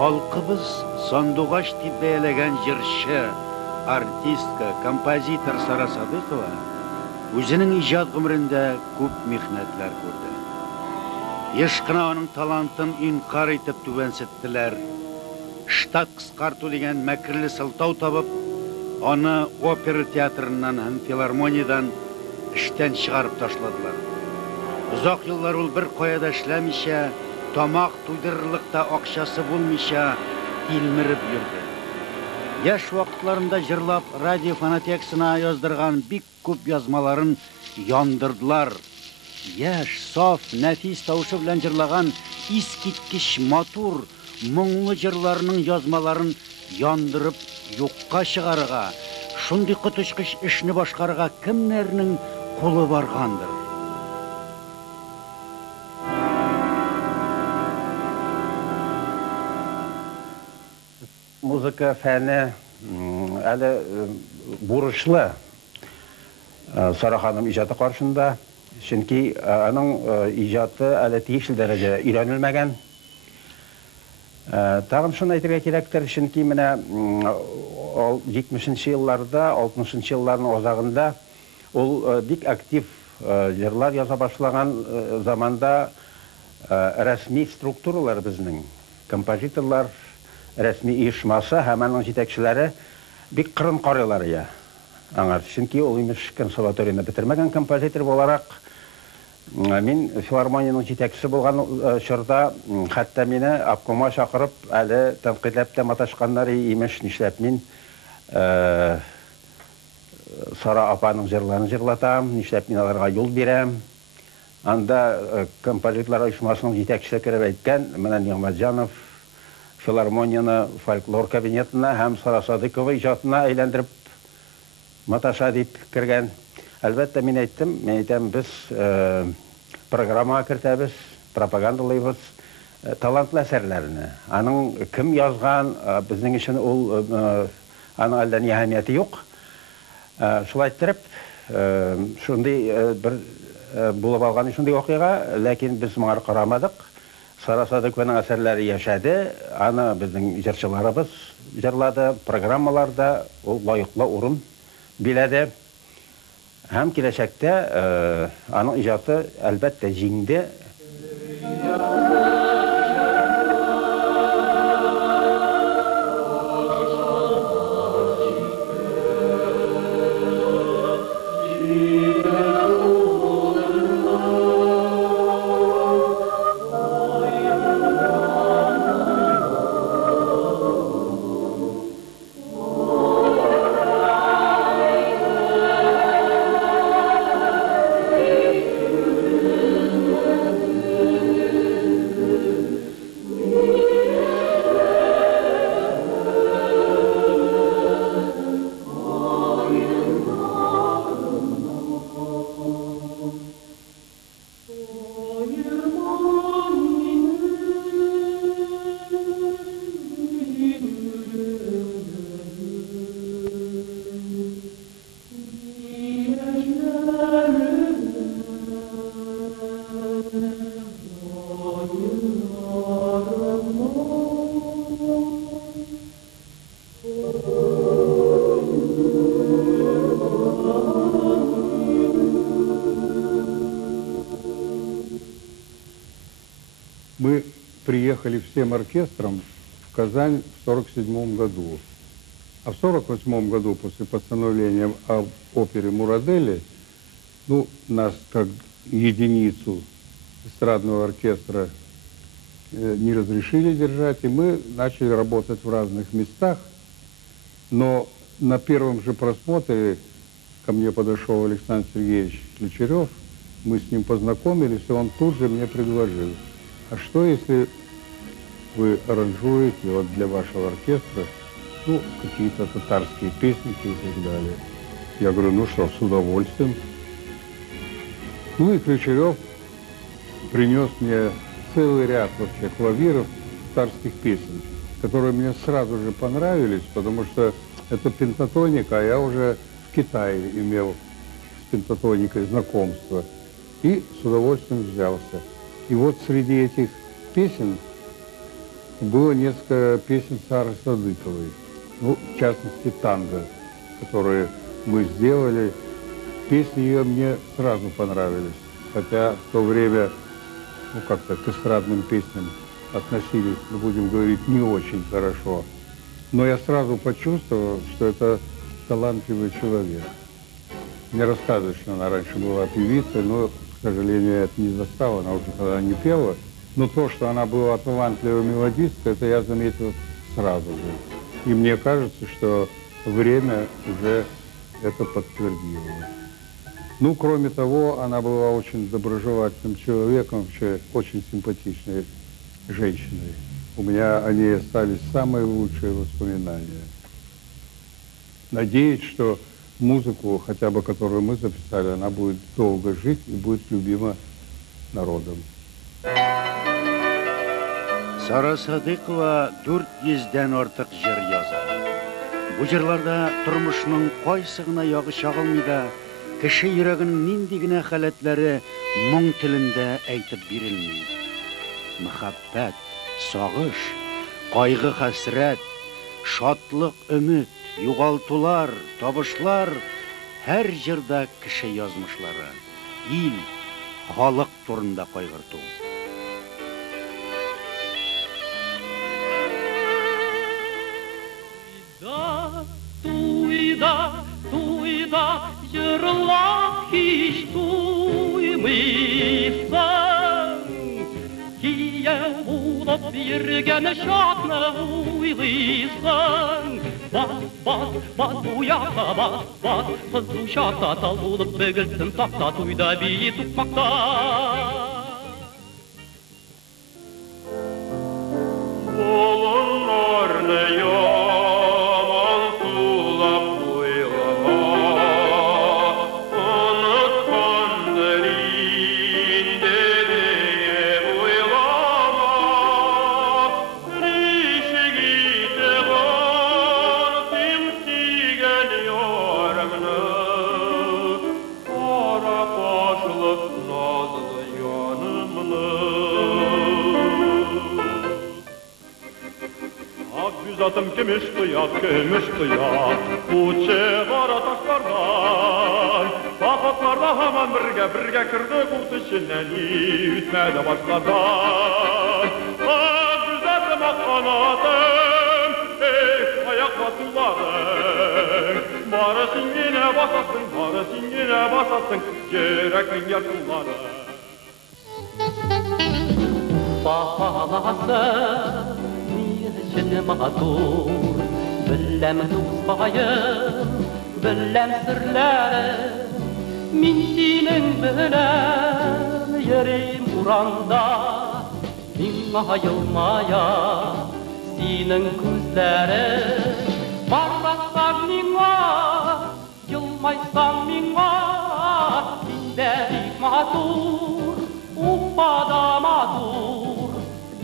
Халқыбыз сандуғаш деп бәйләгән җырчы, артистка, композитор Сара Садыкова үзенең иҗат гомерендә күп михнәтләр күрде. Еш кына аның талантын инкар итеп түбәнсеттеләр. Штат кыскарту дигән мәкерле сылтау табып, аны опера театрыннан һәм филармониyaдан эштән чыгарып ташладылар. Узак еллар ул бер кая да эшләмичә, тамак туйдырырлык та акчасы булмыйча илмереп йөрде. Яшь вакытларында җырлап радио фонотексына яздырган бик күп язмаларын яндырдылар. Яшь, саф, нәфис тавышы белән җырлаган искиткеч матур, моңлы җырларның язмаларын яндырып юкка чыгарырга, шундый коточкыч эшне башкарырга кемнәрнең кулы баргандыр. Muzika fəni əli buruşlu Sara xanım icadı qarşında. Çünki onun icadı əli tiyişli dərəcə öyrənilməgən. Tağım şunu aytırga kerektir, çünki mənə 70-ci illarda, 60-cı yılların ozağında ol bik aktiv yırlar yaza başlayan zamanda rəsmi strukturalar bizning, kompozitorlar, rəsmi uyuşması, həmənin жетəkçiləri bik qırın qarıyorlar ya. Anlar, çünki ol imiş konservatoriyini bitirmegen kompozitor olarak мен филармонияның жетекшісі болған шырда хәтта мені обкомга шақырып, әлі тәнқидләп тә маташқаннар имеш нишләп мен Сара апаның жырларын жырлатам, нишләп мен аларга юл бирәм. Анда композиторлар оешмасының жетекчесе кіріп әйткән, менә Нигъмәтҗанов филармонияны фольклор кабинетына һәм Сара Садыкова иҗатына әйләндереп маташа дип кергән. Әлбәттә, мин әйтәм, біз программа кертәбез, пропагандалайбыз талантлы әсәрләрне. Аның кім язған, безнең өчен ул аның әллә ни әһәмияте юк. Шулай иттереп, шундый бер булып алган шундый вакыйга, ләкин без моңар карамадык. Сара Садыкованың әсәрләре яшәде, аны безнең җырчыларыбыз җырлады, программаларда ул лаеклы урын биләде. Hem kileşekte anın icatı elbette jingde. Мы приехали всем оркестром в Казань в 1947 году. А в 1948 году, после постановления об опере «Мурадели», ну, нас как единицу эстрадного оркестра не разрешили держать, и мы начали работать в разных местах. Но на первом же просмотре ко мне подошел Александр Сергеевич Ключерев, мы с ним познакомились, и он тут же мне предложил: а что, если вы аранжируете вот для вашего оркестра, ну, какие-то татарские песенки и так далее? Я говорю, ну что, с удовольствием. Ну и Ключерев принес мне целый ряд вообще клавиров татарских песен, которые мне сразу же понравились, потому что это пентатоника, а я уже в Китае имел с пентатоникой знакомство. И с удовольствием взялся. И вот среди этих песен было несколько песен Сары Садыковой, ну, в частности, танго, которые мы сделали. Песни ее мне сразу понравились, хотя в то время, ну, как-то к эстрадным песням относились, ну, будем говорить, не очень хорошо. Но я сразу почувствовал, что это талантливый человек. Мне рассказывают, что она раньше была певицей, но, к сожалению, я это не застал, она уже тогда не пела. Но то, что она была талантливой мелодисткой, это я заметил сразу же. И мне кажется, что время уже это подтвердило. Ну, кроме того, она была очень доброжелательным человеком, вообще очень симпатичной женщиной. У меня о ней остались самые лучшие воспоминания. Надеюсь, что музыку, хотя бы которую мы записали, она будет долго жить и будет любима народом. Сара Садыкова 400-ден артык жыр яза. Бу жырларда тормышның кайсы гына ягы чагылмый да, кеше йөрәгенең нинди генә халәтләре моң телендә әйтеп бирелми. Мәхәббәт, сагыш, кайгы, хәсрәт, шатлык, өмет, югалтулар, табышлар һәр җырда кеше язмышлары, ил, халык турында кайгырту. Туйда, җырлап һич туймыйсың. Кияү булып йөргән чакны уйлыйсың. Бат, бу якка бат, кызу чакта тал булып бөгелсен такта, туйда бии тукмакта. Zatım gümüş kıyak, uçe kara taşlardan. Bakaklarda hemen birge kırdı kurt içinden, ütmedi başlardan. Güzelim ak kanatım, ayak basınlarım. Barışın yine basasın, yüreğin yakınlarım. Bağlasın Çin matur, billem tuzbayım, billem sırlarım. Min senin bilen yerim uranda, min ayılmaya senin gözlerin. Barlasan minga, yılmaysan minga, sinderik matur, upada matur,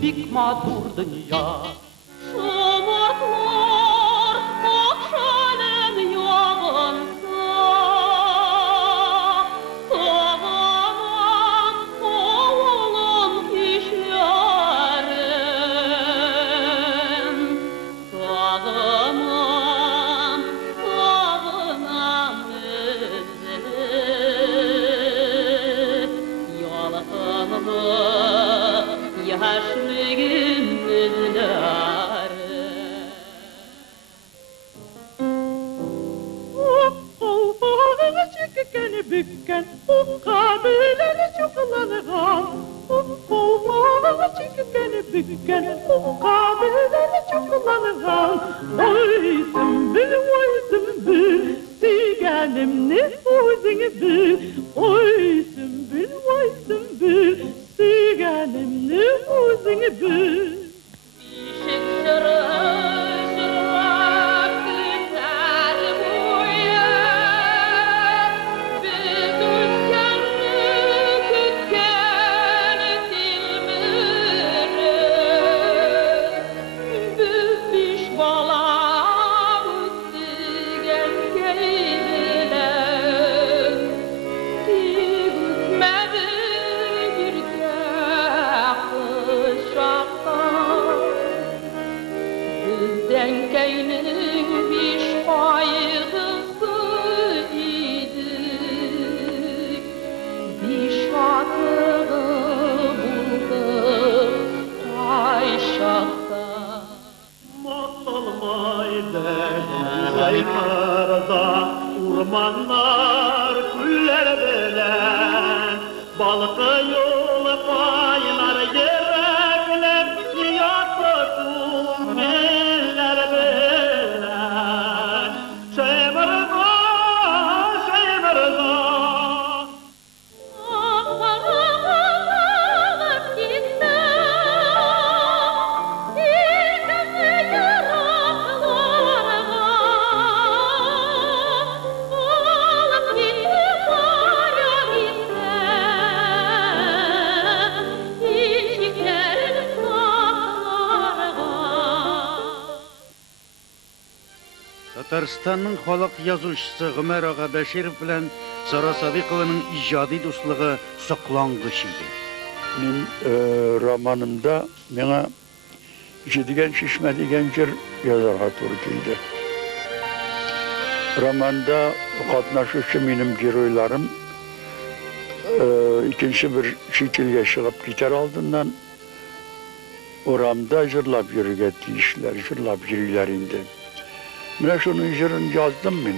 bik matur dünya. Umutlar akşalın yağınsa, sağanan oğlum kişilerim. Sağanan özü, yalakımı yaşlığım özler. Bükken, ukabileri çoklanıgan. Kovmağı çekiken bükken, ukabileri çoklanıgan. Oy sümbül, sigenim ne özünü bil. Oy sümbül, sigenim ne özünü bil. İşik şarkı Татарстанның халық язучысы Гомер Ага Бәширов белән Сара Садыйкованың иҗади дуслыгы соклангыч иде. Мин романымда миңа Җидегән чишмә дигән җыр язарга туры килде. Романда катнашучы минем геройларым икенче бер чит илгә чыгып китәр алдыннан урамда җырлап йөрергә тиешләр, җырлап йөриләр инде. Менә шуның җырын яздым мин.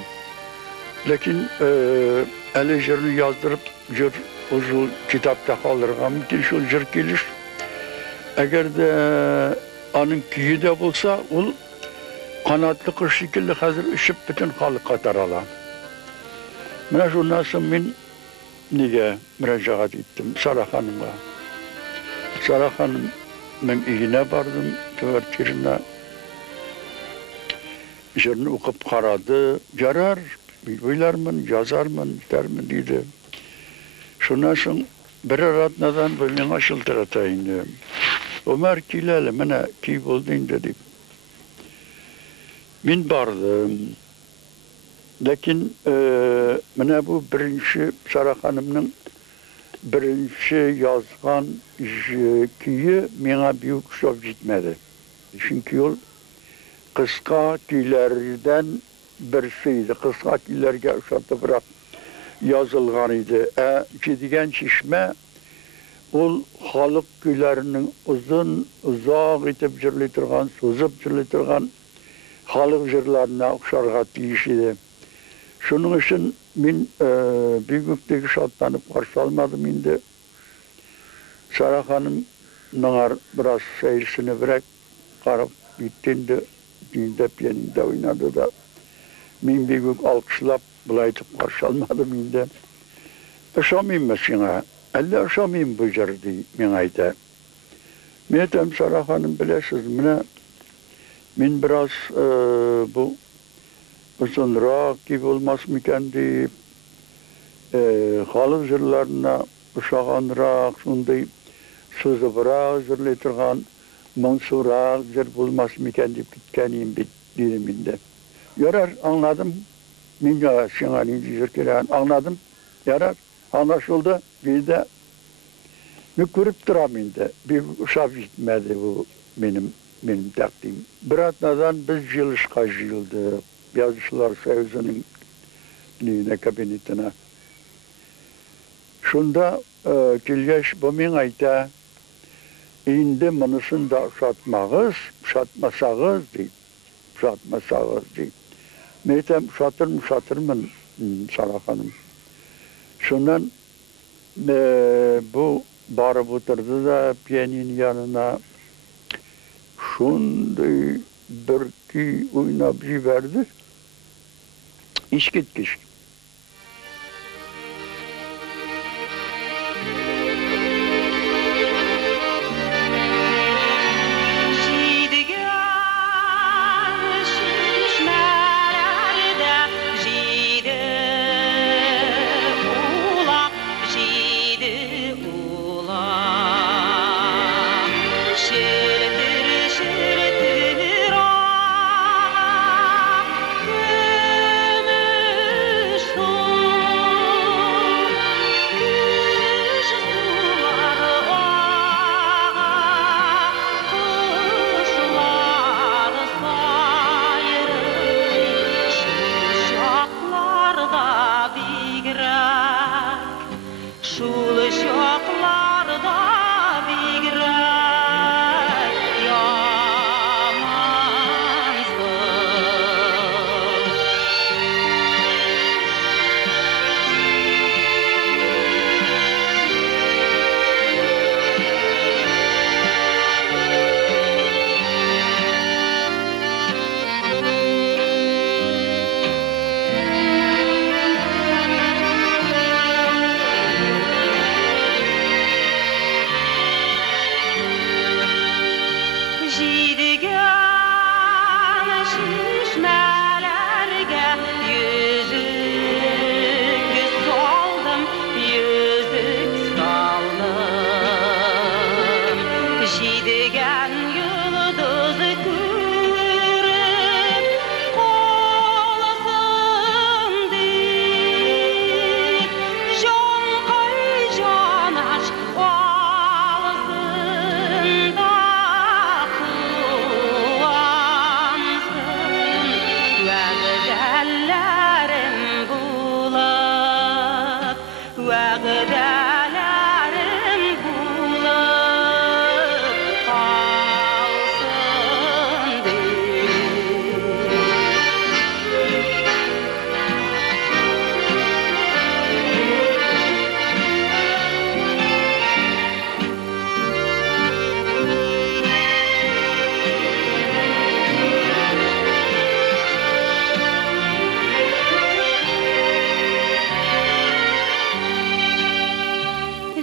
Ләкин әле җырны яздырып, җыр узу китапта калдырырга мөмкин шул җыр килеш. Әгәр дә аның көе дә булса, ул канатлы кош шикелле хәзер өчеп бөтен халыкка тарала. Менә шуннан соң мин нигә мөрәҗәгать иттем Сара ханымга. Сара ханымның өенә бардым, квартирына. Җырны укып карады, ярар, уйлармын, язармын, итәрмен диде. Шуннан соң бер аратнадан бу миңа шылтырата инде. Ömer kileli, менә ки булды инде дип. Мин бардым. Ләкин менә бу беренче Сара ханымның беренче язган көе миңа бик ошап җитмәде. Чөнки ул кыска көйләрдән берсе иде. Кыска көйләргә ошатыбрак язылган иде. Җидегән чишмә ул халык көйләренең узын, узак итеп җырлый торган, сузып җырлый торган халык җырларына охшарга тиеш иде. Шуның өчен мин бик үк шатланып каршы алмадым инде. Сара ханым моңар бераз сәерсенебрәк карап китте. Düğünde piyaninde oynadı da min bir gün alkışlap bulaytıp karşı almadım indi. Aşamayım mesela. Elle aşamayım bu jardı minayda. Metem Sara hanım bilesiz min biraz bu uzunrak gibi olmaz mı kendi halı jırlarına uşağanrak şunday sözübrak jırlaytırgan Mansurak zer bulmaz mı kendi bitkeniyim diliminde. Yarar anladım. Minga şingani diyecekler anladım. Yarar anlaşıldı. Bir de mükürüp duramında. Bir uşak gitmedi bu benim takdim. Biratnadan biz yılışka yıldı. Yazıcılar Sevzi'nin neyine kabinetine. Şunda kilgeç bu min ayda İndi mınısın da şatmasağız deyip. Metem şatırmın Sara hanım. Şundan bu barıp oturdu da piyanin yanına şunday bir ki oynayıp verdi. İş gitmiş.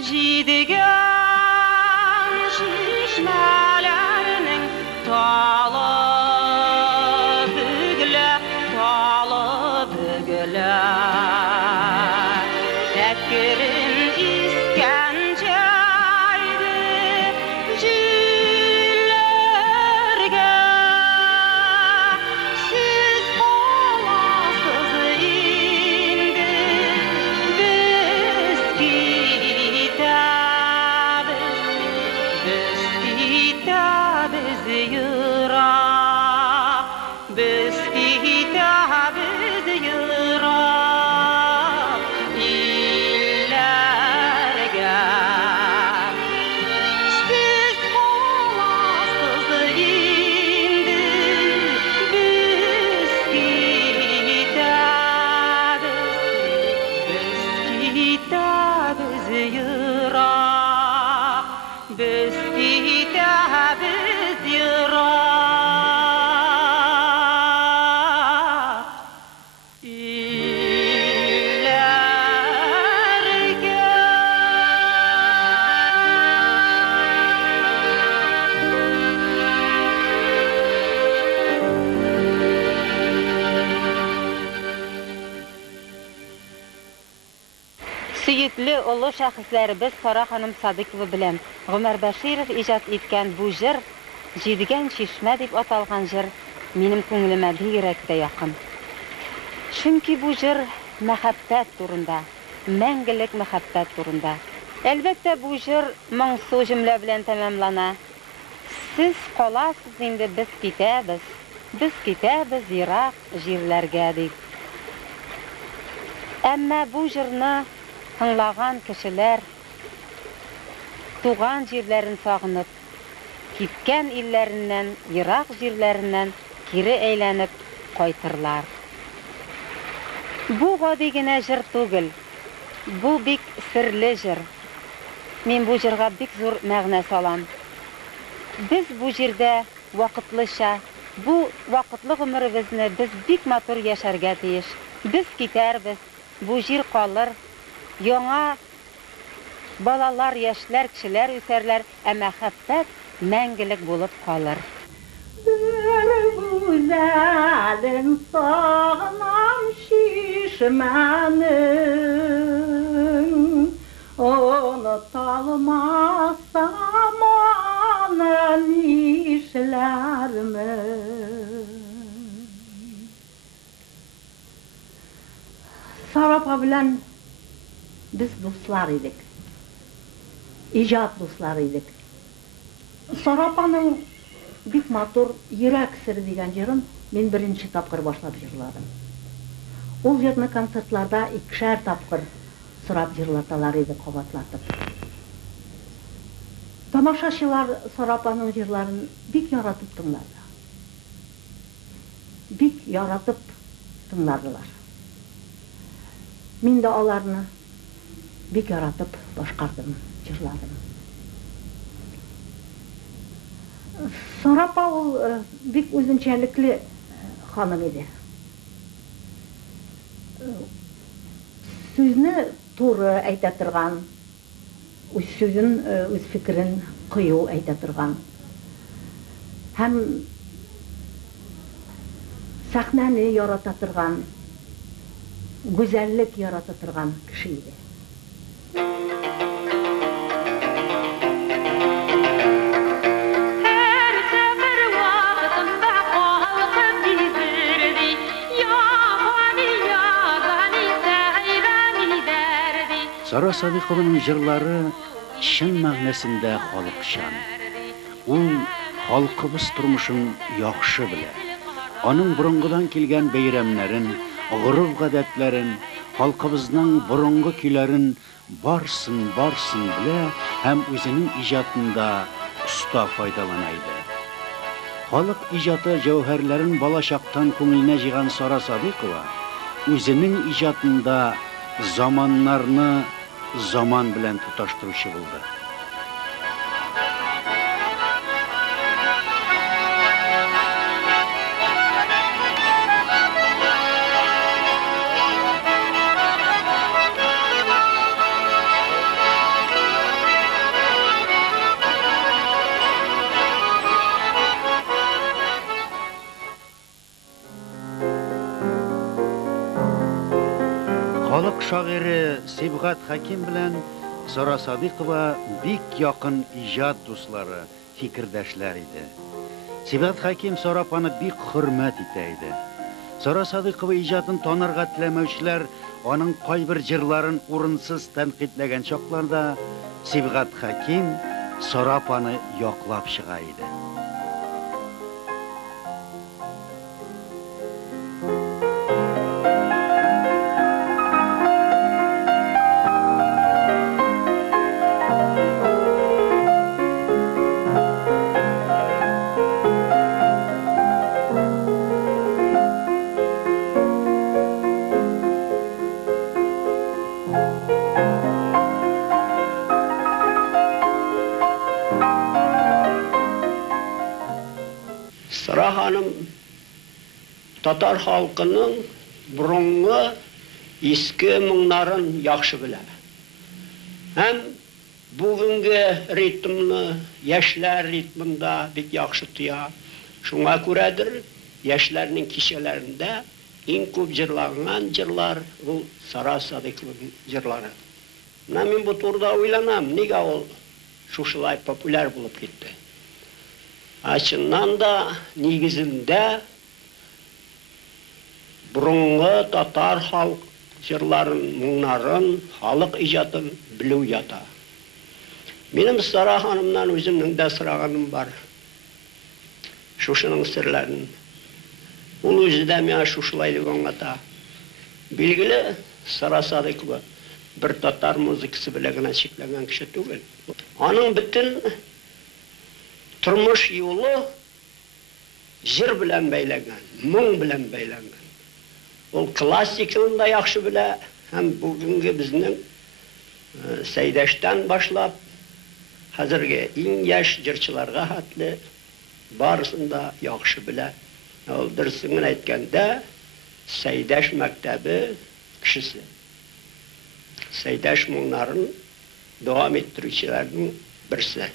Jidigan şişmelerinin talı bügüle, talı bügüle. Tekkirin iskenceydi jillerge. Siz olasız indi, biz gitemiz yırak, biz gitemiz yırak illerge. Siz olasız indi, biz gitemiz yırak, biz gitemiz yırak illerge. Süyüklü ulu şahıslarыбыз Sara Hanım Sadıkova bilen Ömer Bashirov ijat etken bu jir, Jidigan Şişme deb atalgan jir, menim ko'nglime bigrakda yaqin. Chunki bu jir muhabbat turunda, mangilik muhabbat turunda. Albatta bu jir ming so'z jumla bilan tamamlana. Siz qolasiz endi biz ketamiz yiroq yerlarga deb. Ammo bu jirni tinglagan kishilar tuğan yerlerini sağınıp, gitken illerinden, yiroq yerlerinden geri eylenip qaytırlar. Bu gadigina jir tugil, bu bik sirli jir. Men bu jirga bik zo'r ma'na salam. Biz bu jirda vaqtlicha, bu vaqtli umrimizni biz bik motor yasharga teyish. Biz ketarbiz, bu jir qolar. Яңа балалар, яшьләр, кешеләр үсәрләр, ә мәхәббәт мәңгелек булып калыр. Bir güzelin sağlam şişmenin, unutalmazsam onun işlerimi. Sarapa bilen biz dostlar idik. İcat dostlar idik. Sarapa'nın bik motor Yirak Siri degan jerin men birinchi tapqir boshlab jirladim. O yerni konsertlarda ikkişer tapqir surab jirlatalar edi qavatlatib. Tomoshachilar Sarapa'nın jirlarini bik yaratib tinglardi. Bik yaratib tinglardilar. Men de onlarni bik yaratib boshqardim, jirladim. Sarapa ol bik o'zinchalikli xonim edi. So'zni to'g'ri ayta turgan, o'z so'zin, o'z fikrin qiyu ayta turgan. Ham sahnani yarata turgan, go'zallik yarata turgan kishi edi. Sara Sadıqovanың jırları şın мәгънәсендә халыкчан. Ул халкыбыз тормышын яхшы белә. Аның бурынгыдан килгән бәйрәмнәрен, гырыф-гадәтләрен, халкыбызның бурынгы көйләрен барсын белә һәм үзенең иҗатында уста файдалана иде. Халык иҗаты җәүһәрләрен балачактан күңеленә җыйган Сара Садыйкова үзенең иҗатында zamanlarını zaman bilen tutaştırışı buldu. Халык шагыйре Сибгат Хаким белән Сара Садыйкова бик якын иҗат дуслары, фикердәшләр иде. Сибгат Хаким Сара апаны бик хөрмәт итә иде. Сара Садыйкова иҗатын танырга теләмәүчеләр аның кайбер җырларын урынсыз тәнкыйтьләгән чакларда Сибгат Хаким Сара апаны яклап чыга иде. Сара ханым татар халкының бұрынғы иске моңнарын яхшы белә. Һәм бүгенге ритмны яшьләр ритмында бик яхшы тоя. Шуңа күрәдер, яшьләрнең кичәләрендә иң күп җырлаган җырлар ул Сара Садыйковның җырлары. Менә мин бу турыда уйланам, нигә ул шушылай популяр булып китте. Чыннан да нигезендә бұрынғы татар халык җырларын, моңнарын, халык иҗатын белү ята. Минем Сара ханымнан үземнең дә сораганым бар. Шушының серләрен. Ул үзе дә миңа шушылай дип аңлата. Билгеле, Сара Садыйкова бер татар музыкасы белән генә чикләнгән кеше түгел. Аның бөтен Тормыш юлы җыр белән бәйләнгән, моң белән бәйләнгән. Ул классиканы да яхшы белә, һәм бүгенге безнең Сәйдәштән башлап хәзерге иң яшь җырчыларга хәтле барысын да яхшы белә. Ул дөресен әйткәндә, Сәйдәш мәктәбе кешесе. Сәйдәш моңнарын дәвам иттерүчеләрнең берсе.